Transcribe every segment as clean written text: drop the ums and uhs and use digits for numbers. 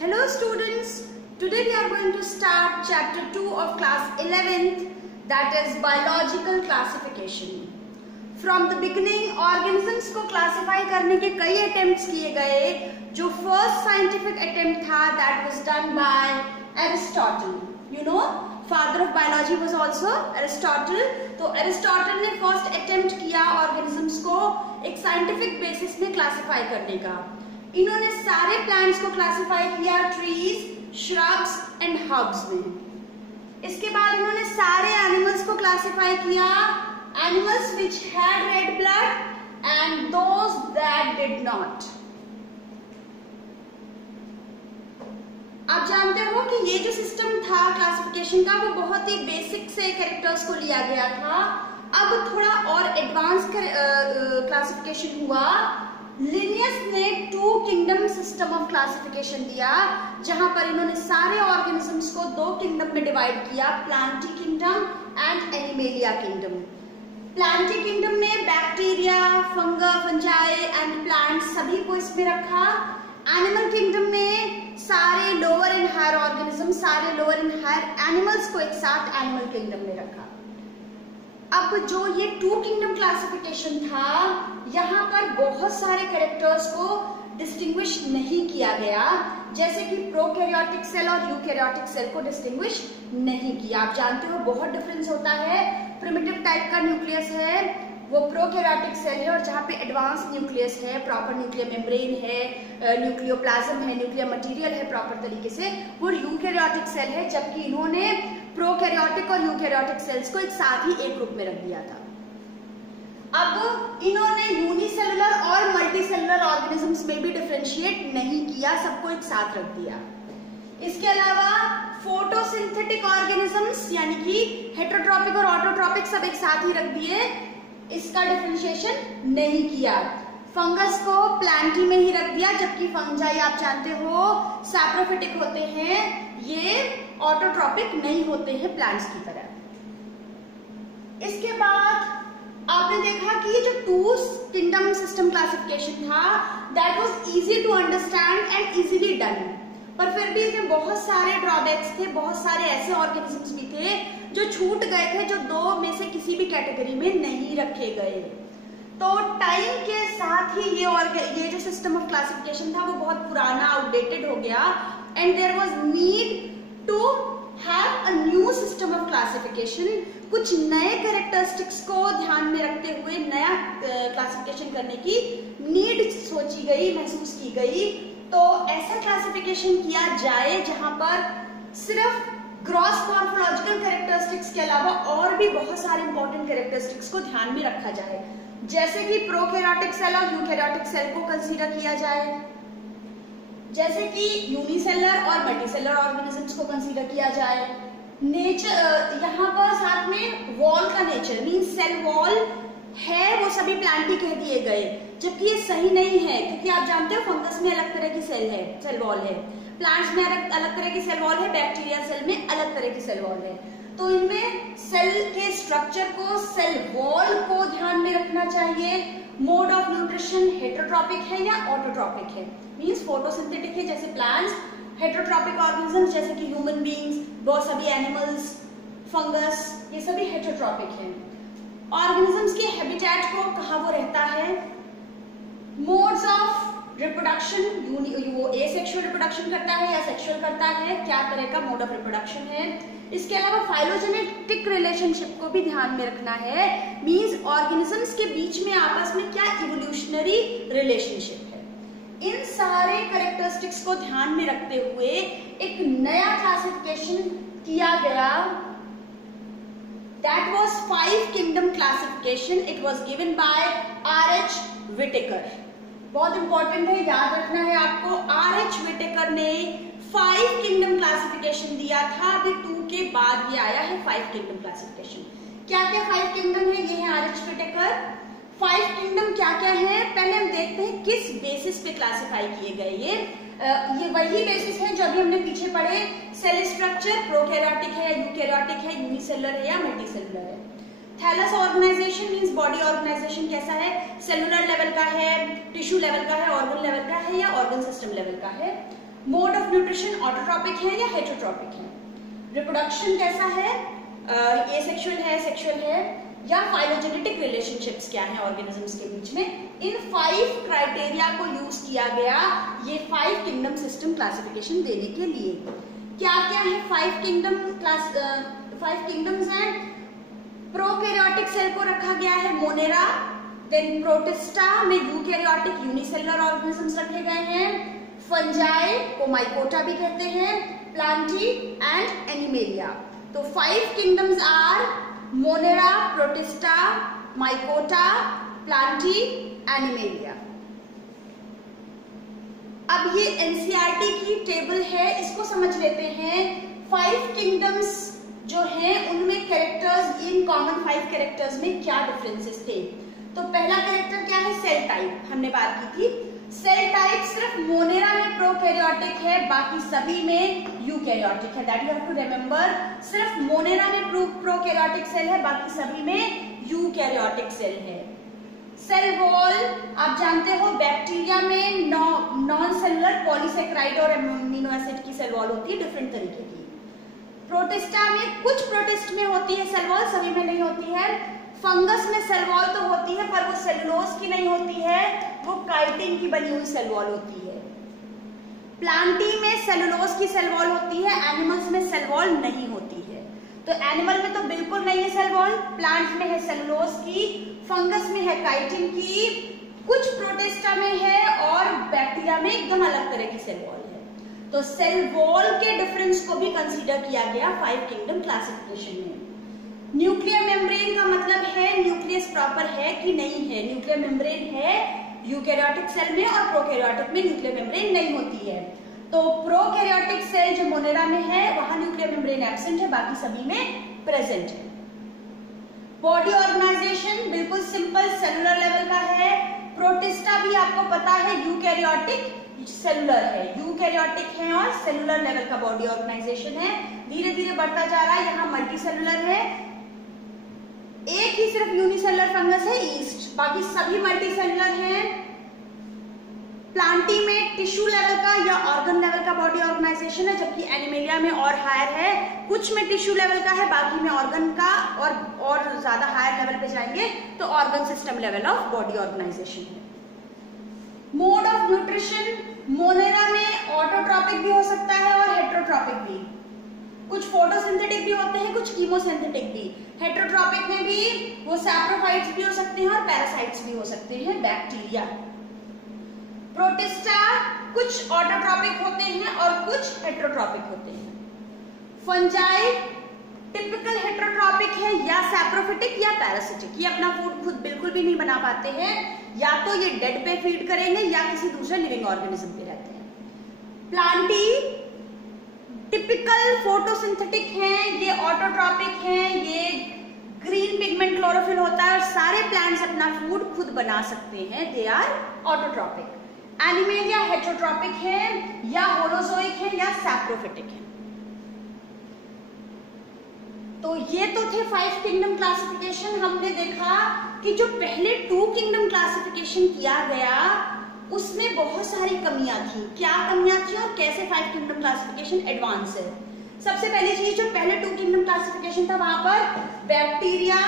Hello students, today we are going to start chapter 2 of class 11th, that is biological classification. From the beginning organisms को classify करने के कई attempts किए गए. जो first scientific attempt था that was done by Aristotle. You know, father of biology was also Aristotle. तो Aristotle ने first attempt किया organisms को एक scientific basis में classify करने का. इन्होंने सारे प्लांट्स को क्लासिफाई किया ट्रीज, श्रब्स एंड हर्ब्स में. इसके बाद इन्होंने सारे एनिमल्स को क्लासिफाई किया, animals which had read blood and those that did not. आप जानते हो कि ये जो सिस्टम था क्लासिफिकेशन का वो बहुत ही बेसिक से कैरेक्टर्स को लिया गया था. अब थोड़ा और एडवांस क्लासिफिकेशन हुआ. लिनियस ने 2 किंगडम सिस्टम ऑफ क्लासिफिकेशन दिया, जहां पर इन्होंने सारे ऑर्गेनिजम्स को 2 किंगडम में डिवाइड किया, Plantae kingdom and animalia kingdom. Plantae kingdom में बैक्टीरिया, फंजाई एंड प्लांट्स सभी को इसमें रखा. एनिमल किंगडम में सारे लोअर एंड हायर ऑर्गेनिज्म, सारे लोअर एंड हायर एनिमल्स को एक साथ एनिमल किंगडम में रखा. अब जो ये 2 किंगडम क्लासिफिकेशन था, यहाँ पर बहुत सारे कैरेक्टर्स को डिस्टिंग्विश नहीं किया गया, जैसे कि प्रोकैरियोटिक सेल और यूकैरियोटिक सेल को डिस्टिंग्विश नहीं किया. आप जानते हो बहुत डिफरेंस होता है. प्रिमिटिव टाइप का न्यूक्लियस है वो प्रोकैरियोटिक सेल है, और जहाँ पे एडवांस न्यूक्लियस है, प्रॉपर न्यूक्लियर मेम्ब्रेन है, न्यूक्लियोप्लाज्म है, न्यूक्लियर मटेरियल है प्रॉपर तरीके से, वो यूकैरियोटिक सेल है. जबकि इन्होंने प्रोकैरियोटिक और यूकैरियोटिक सेल्स को एक साथ ही एक ग्रुप में रख दिया था. अब इन्होंने यूनिसेलुलर और मल्टीसेलुलर ऑर्गेनिजम्स में भी डिफरेंशिएट नहीं किया, सबको एक साथ रख दिया. इसके अलावा फोटोसिंथेटिक ऑर्गेनिजम्स यानी कि हेटेरोट्रॉपिक और ऑटोट्रॉपिक सब एक साथ ही रख दिए, इसका डिफरेंशिएशन नहीं किया. फंगस को प्लांटी में ही रख दिया, जबकि फंजाई आप जानते हो सैप्रोफिटिक होते हैं, ये ऑटोट्रॉपिक नहीं होते हैं प्लांट्स की तरह. इसके बाद आपने देखा कि ये जो 2 किंगडम सिस्टम क्लासिफिकेशन था that was easy to understand and easily done, पर फिर भी इसमें बहुत सारे ड्रॉबैक्स थे. बहुत सारे ऐसे ऑर्गेनिजम्स भी थे जो छूट गए थे, जो 2 में से किसी भी कैटेगरी में नहीं रखे गए. तो टाइम के साथ ही ये जो सिस्टम ऑफ क्लासिफिकेशन था वो बहुत पुराना, आउटडेटेड हो गया, and there was need to have a new system of classification. कुछ नए कैरेक्टरिस्टिक्स को ध्यान में रखते हुए नया क्लासिफिकेशन करने की नीड सोची गई, महसूस की गई. तो ऐसा क्लासिफिकेशन किया जाए जहां पर सिर्फ ग्रॉस मॉर्फोलॉजिकल कैरेक्टरिस्टिक्स के अलावा और भी बहुत सारे इंपॉर्टेंट कैरेक्टरिस्टिक्स को ध्यान में रखा जाए, जैसे कि प्रोकैरियोटिक सेल और यूकैरियोटिक सेल को कंसीडर किया जाए, जैसे कि यूनिसेलुलर और मल्टीसेलुलर ऑर्गेनिजम्स को कंसीडर किया जाए. नेचर यहाँ पर साथ में वॉल का नेचर मीन सेल वॉल है वो सभी प्लांटी कह दिए गए, जबकि ये सही नहीं है, क्योंकि आप जानते हो फंगस में अलग तरह की सेल वॉल है, प्लांट्स में अलग तरह की सेल वॉल है, बैक्टीरिया सेल में अलग तरह की सेल वॉल है. तो इनमें सेल के स्ट्रक्चर को, सेल वॉल को ध्यान में रखना चाहिए. मोड ऑफ न्यूट्रिशन हेटेरोट्रॉपिक है या ऑटोट्रॉपिक है, मींस फोटोसिंथेटिक है जैसे प्लांट्स, हेटेरोट्रॉपिक ऑर्गेनिजम्स जैसे कि ह्यूमन बीइंग्स, बहुत सभी एनिमल्स, फंगस, ये सभी हेटेरोट्रॉपिक हैं. ऑर्गेनिजम्स के हैबिटेट को कहाँ वो रहता है. मोड्स ऑफ रिप्रोडक्शन, वो एसेक्सुअल रिप्रोडक्शन करता है या सेक्सुअल करता है, क्या तरह का मोड ऑफ रिप्रोडक्शन है. इसके अलावा फाइलोजेनेटिक रिलेशनशिप को भी ध्यान में रखना है, मींस ऑर्गेनिजम्स के बीच में आपस में क्या इवोल्यूशनरी रिलेशनशिप है. इन सारे कैरेक्टरिस्टिक्स को ध्यान में रखते हुए एक नया क्लासिफिकेशन किया गया, that was 5 kingdom classification. It was given by R.H. Whittaker. बहुत इंपॉर्टेंट है, याद रखना है आपको. R.H. Whittaker ने 5 किंगडम क्लासिफिकेशन दिया था. अभी 2 के बाद ये आया है 5 किंगडम क्लासिफिकेशन. क्या क्या 5 किंगडम है, ये है R.H. Whittaker. 5 किंगडम क्या क्या है, पहले हम देखते हैं किस बेसिस पे क्लासिफाई किए गए. ये वही बेसिस है जो अभी हमने पीछे पढ़े. सेल स्ट्रक्चर प्रोकैरियोटिक है या यूकैरियोटिक है, यूनिसेलुलर है या मल्टीसेलुलर है. Thallus organisation means body organisation कैसा है, सेलुलर लेवल का है, टिश्यू लेवल का है, ऑर्गन लेवल का है या ऑर्गन सिस्टम लेवल का है. मोड ऑफ न्यूट्रिशन ऑटोट्रॉपिक है या हेटेरोट्रॉपिक है, रिप्रोडक्शन कैसा है, एसेक्सुअल है, सेक्सुअल है, या फाइलोजेनेटिक रिलेशनशिप्स क्या है ऑर्गेनिजम्स के बीच में। इन 5 क्राइटेरिया को यूज किया गया ये 5 किंगडम सिस्टम क्लासिफिकेशन देने के लिए। क्या क्या है 5 किंगडम्स हैं। प्रोकैरियोटिक सेल को रखा गया है मोनेरा, देन प्रोटिस्टा में यूकैरियोटिक यूनिसेलुलर ऑर्गेनिजम्स रखे गए हैं, फंजाई को माइकोटा भी कहते हैं, प्लांटी एंड एनिमेलिया। तो 5 kingdoms are Monera, Protista, Mycota, Plantae, Animalia. अब ये एनसीईआरटी की टेबल है, इसको समझ लेते हैं। 5 किंगडम्स जो हैं उनमें कैरेक्टर्स, इन कॉमन 5 कैरेक्टर्स में क्या डिफरेंसेस थे। तो पहला कैरेक्टर क्या है, सेल टाइप, हमने बात की थी। सेल टाइप सिर्फ मोनेरा में प्रोकैरियोटिक है, बाकी सभी में यूकैरियोटिक है। That you have to remember, सिर्फ मोनेरा में प्रोकैरियोटिक सेल है, बाकी सभी में यूकैरियोटिक सेल है। सेल वॉल आप जानते हो बैक्टीरिया में नॉन सेलुलर पॉलीसेक्राइड और एमिनो एसिड की सेल वॉल होती है डिफरेंट तरीके की। प्रोटिस्टा में कुछ प्रोटिस्ट में होती है सेल वॉल, सभी में नहीं होती है। फंगस में सेल वॉल तो होती है पर वो सेलुलोज की नहीं होती है, वो काइटिन की बनी हुई सेल वॉल होती है। प्लांटी में सेलुलोज की सेल वॉल होती है, एनिमल्स में सेल वॉल नहीं होती है। तो एनिमल में तो बिल्कुल नहीं है सेल वॉल, प्लांट में है सेलुलोज की, फंगस में है काइटिन की, कुछ प्रोटिस्टा में है और बैक्टीरिया में एकदम अलग तरह की सेल वॉल है। तो सेल वॉल के डिफरेंस को भी कंसीडर किया गया 5 किंगडम क्लासिफिकेशन में। न्यूक्लियर मेम्ब्रेन का मतलब है न्यूक्लियस प्रॉपर है कि नहीं है। न्यूक्लियर मेम्ब्रेन है यूकैरियोटिक सेल में और प्रोकैरियोटिक में न्यूक्लियर मेम्ब्रेन नहीं होती है। तो प्रोकैरियोटिक सेल जो मोनेरा में है वहां न्यूक्लियर मेम्ब्रेन एब्सेंट है, बाकी सभी में प्रेजेंट है। बॉडी ऑर्गेनाइजेशन बिल्कुल सिंपल सेलुलर लेवल का है। प्रोटिस्टा भी आपको पता है यूकैरियोटिक सेलुलर है, यूकैरियोटिक है और सेलुलर लेवल का बॉडी ऑर्गेनाइजेशन है। धीरे धीरे बढ़ता जा रहा है, यहाँ मल्टी सेलुलर है। एक ही सिर्फ यूनिसेलुलर फंगस है ईस्ट, बाकी सभी मल्टी सेलुलर हैं। प्लांटी में टिश्यू लेवल का या ऑर्गन लेवल का बॉडी ऑर्गेनाइजेशन है, जबकि एनिमेलिया में और हायर है। कुछ में टिश्यू लेवल का है, बाकी में ऑर्गन का, और ज्यादा हायर लेवल पे जाएंगे तो organ system level of body organisation है। मोड ऑफ न्यूट्रिशन मोनेरा में ऑटोट्रॉपिक भी हो सकता है और हेटेरोट्रॉपिक भी। कुछ फोटोसिंथेटिक भी होते हैं, कुछ कीमोसिंथेटिक भी। हेटेरोट्रॉपिक में भी वो सैप्रोफाइट्स भी हो सकते हैं और पैरासाइट्स भी हो सकते हैं, बैक्टीरिया। प्रोटिस्टा कुछ ऑटोट्रॉपिक होते हैं और कुछ हेटेरोट्रॉपिक होते हैं। फंजाई टिपिकल हेटेरोट्रॉपिक है या सैप्रोफिटिक या पैरासिटिक। ये अपना फूड खुद बिल्कुल भी नहीं बना पाते हैं, या तो ये डेड पे फीड करेंगे या किसी दूसरे लिविंग ऑर्गेनिज्म पे रहते हैं। प्लांटी टिपिकल फोटोसिंथेटिक हैं, ये ऑटोट्रॉपिक हैं, ये ग्रीन पिगमेंट क्लोरोफिल होता है और सारे प्लांट्स अपना फूड खुद बना सकते हैं, they are autotrophic. Animalia heterotrophic है या होलोजोइक है या सैप्रोफिटिक है। तो ये तो थे 5 किंगडम क्लासिफिकेशन। हमने देखा कि जो पहले 2 किंगडम क्लासिफिकेशन किया गया उसमें बहुत सारी कमियां थी। क्या कमियां थी और कैसे 5 किंगडम क्लासिफिकेशन एडवांस है। सबसे पहली चीज, जो पहले 2 किंगडम क्लासिफिकेशन था वहां पर bacteria,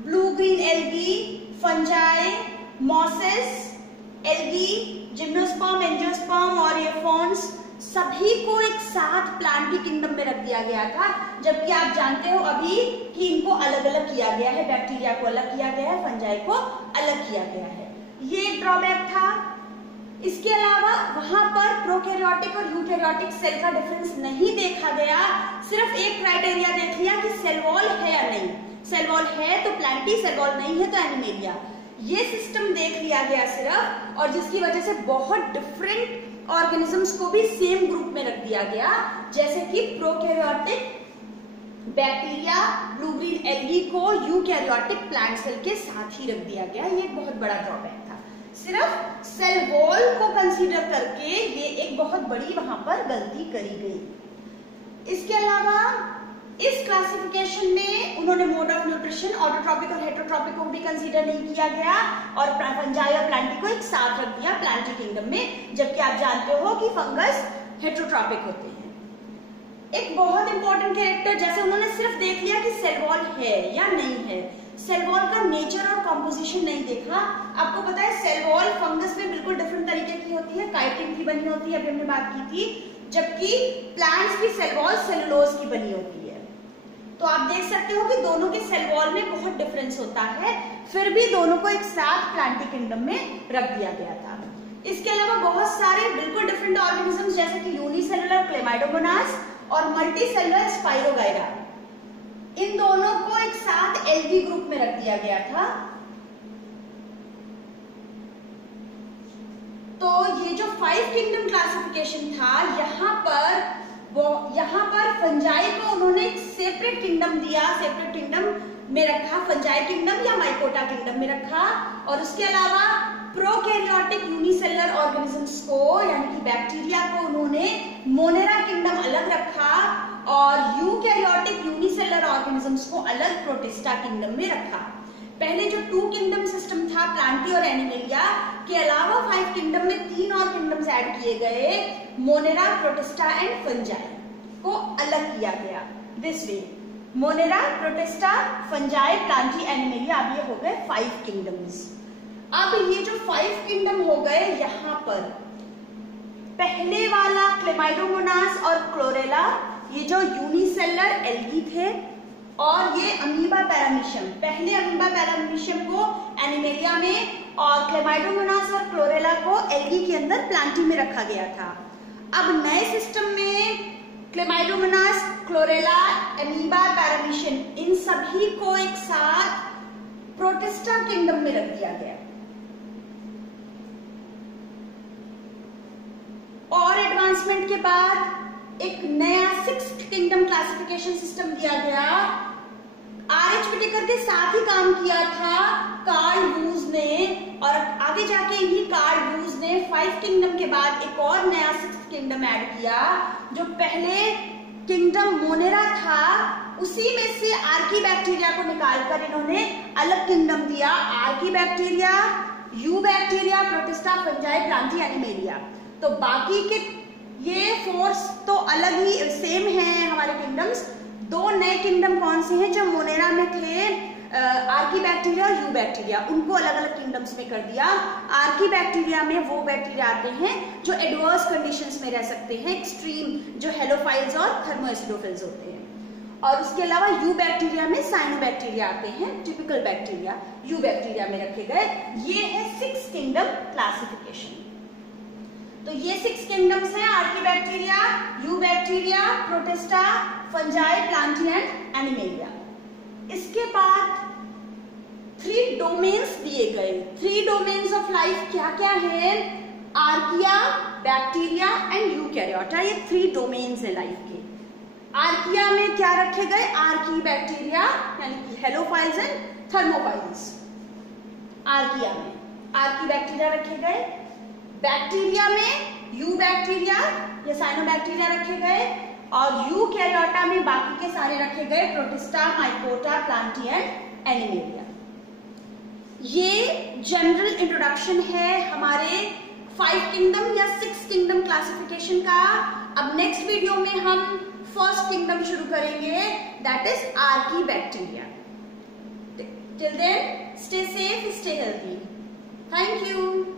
blue green algae, fungi, mosses, algae, gymnosperm, angiosperm और ये फॉन्स सभी को एक साथ प्लांटी किंगडम में रख दिया गया था। जबकि आप जानते हो अभी कि इनको अलग अलग किया गया है, बैक्टीरिया को अलग किया गया है, फंजाई को अलग किया गया है। ये एक ड्रॉबैक था। इसके अलावा वहां पर प्रोकैरियोटिक और यूकैरियोटिक सेल का डिफरेंस नहीं देखा गया। सिर्फ एक क्राइटेरिया देख लिया कि सेल वॉल है या नहीं। सेल वॉल है तो प्लांटी, सेल वॉल नहीं है तो एनिमेलिया। ये सिस्टम देख लिया गया सिर्फ, और जिसकी वजह से बहुत डिफरेंट ऑर्गेनिजम्स को भी सेम ग्रुप में रख दिया गया, जैसे कि prokaryotic bacteria, blue green algae को यूकैरियोटिक प्लांट सेल के साथ ही रख दिया गया। ये बहुत बड़ा ड्रॉबैक था। सिर्फ सेल वॉल को कंसीडर करके ये एक बहुत बड़ी वहां पर गलती करी गई। इसके अलावा इस क्लासिफिकेशन में उन्होंने मोड ऑफ न्यूट्रिशन ऑटोट्रॉपिक और हेटेरोट्रॉपिक को भी कंसीडर नहीं किया गया और फंजाई और प्लांटी को एक साथ रख दिया प्लांटी किंगडम में। जबकि आप जानते हो कि फंगस हेट्रोट्रॉपिक होते हैं। एक बहुत इंपॉर्टेंट कैरेक्टर, जैसे उन्होंने सिर्फ देख लिया कि सेल वॉल है या नहीं है, सेल वॉल का नेचर और कॉम्पोजिशन नहीं देखा। आपको पता है सेल वॉल फंगस में बिल्कुल डिफरेंट तरीके की होती है, काइटिन की बनी होती है, अभी हमने बात की थी, जबकि प्लांट्स की सेल वॉल सेलुलोज की बनी होती है। तो आप देख सकते हो कि दोनों के सेल वॉल में बहुत डिफरेंस होता है, फिर भी दोनों को एक साथ प्लांटी किंगडम में रख दिया गया था। इसके अलावा बहुत सारे बिल्कुल डिफरेंट ऑर्गेनिजम्स जैसे कि यूनिसेलुलर क्लेमाइडोमोनास और मल्टीसेलुलर स्पाइरोगाइरा, इन दोनों को एक साथ एल्गी ग्रुप में रख दिया गया था। तो ये जो 5 किंगडम क्लासिफिकेशन था, यहाँ पर फंजाई को उन्होंने एक सेपरेट किंगडम दिया, सेपरेट किंगडम में रखा, फंजाई किंगडम या माइकोटा किंगडम में रखा। और उसके अलावा प्रोकैरियोटिक यूनिसेलुलर ऑर्गेनिजम्स को यानी कि बैक्टीरिया को उन्होंने मोनेरा किंगडम अलग रखा और यूकैरियोटिक यूनिसेलुलर ऑर्गेनिजम्स को अलग प्रोटिस्टा किंगडम में रखा। पहले जो 2 किंगडम सिस्टम था प्लांटी और एनिमेलिया के अलावा 5 किंगडम में 3 और किंगडम्स ऐड किए गए, मोनेरा, प्रोटिस्टा एंड फंजाई को अलग किया गया। This way Monera, protista, fungi, Plantae, Animalia, अब ये हो गए 5 किंगडम्स। अब ये जो 5 किंगडम हो गए, यहाँ पर पहले वाला क्लेमाइडोमोनास और क्लोरेला ये जो यूनिसेलुलर एल्गी थे, और ये अमीबा पैरामीशियम, पहले अमीबा पैरामीशियम को एनिमेलिया में और क्लेमाइडोमोनास और क्लोरेला को एल्गी के अंदर प्लांटी में रखा गया था। अब नए सिस्टम में क्लेमाइडोमोनास, क्लोरेला, अमीबा पैरामीशियम, इन सभी को एक साथ प्रोटिस्टा किंगडम में रख दिया गया। और एडवांसमेंट के बाद एक नया 6th किंगडम क्लासिफिकेशन सिस्टम दिया गया। RH पिटेकर के साथ ही काम किया था कार्ल वूज ने, और आगे जाके ही कार्ल वूज ने 5 किंगडम के बाद एक और नया 6th किंगडम ऐड किया। जो पहले किंगडम मोनेरा था उसी में से आर्कीबैक्टीरिया को निकालकर इन्होंने अलग किंगडम दिया, archaebacteria, eubacteria, protista, fungi, Plantae, animalia. तो बाकी के ये 4 तो अलग ही सेम है हमारे किंगडम्स। 2 नए किंगडम कौन से हैं? जो मोनेरा में थे आर्कीबैक्टीरिया और यूबैक्टीरिया, उनको अलग अलग किंगडम्स में कर दिया। आर्कीबैक्टीरिया में वो बैक्टीरिया आते हैं जो एडवर्स कंडीशंस में रह सकते हैं, एक्सट्रीम, जो हेलोफाइल्स और थर्मोएसिडोफिल्स होते हैं। और उसके अलावा यूबैक्टीरिया में साइनोबैक्टीरिया आते हैं, टिपिकल बैक्टीरिया यूबैक्टीरिया में रखे गए। ये है 6 किंगडम क्लासिफिकेशन। तो ये 6 किंगडम्स हैं, archaebacteria, eubacteria, protista, fungi, Plantae and animalia. इसके बाद 3 डोमेन्स दिए गए। 3 डोमेन्स ऑफ लाइफ क्या क्या है? आर्किया, बैक्टीरिया एंड यूकैरियोटा, ये 3 डोमेन्स है लाइफ के। आर्किया में क्या रखे गए? आर्कीबैक्टीरिया यानी कि हेलोफाइल्स एंड थर्मोफाइल्स। आर्किया में आर्कीबैक्टीरिया रखे गए। बैक्टीरिया में यूबैक्टीरिया या साइनोबैक्टीरिया रखे गए, और यूकैरियोटा में बाकी के सारे रखे गए, protista, Mycota, Plantae and animalia. ये जनरल इंट्रोडक्शन है हमारे 5 किंगडम या 6 किंगडम क्लासिफिकेशन का। अब नेक्स्ट वीडियो में हम 1st किंगडम शुरू करेंगे, that is archaebacteria. Till then stay safe, stay healthy. Thank you.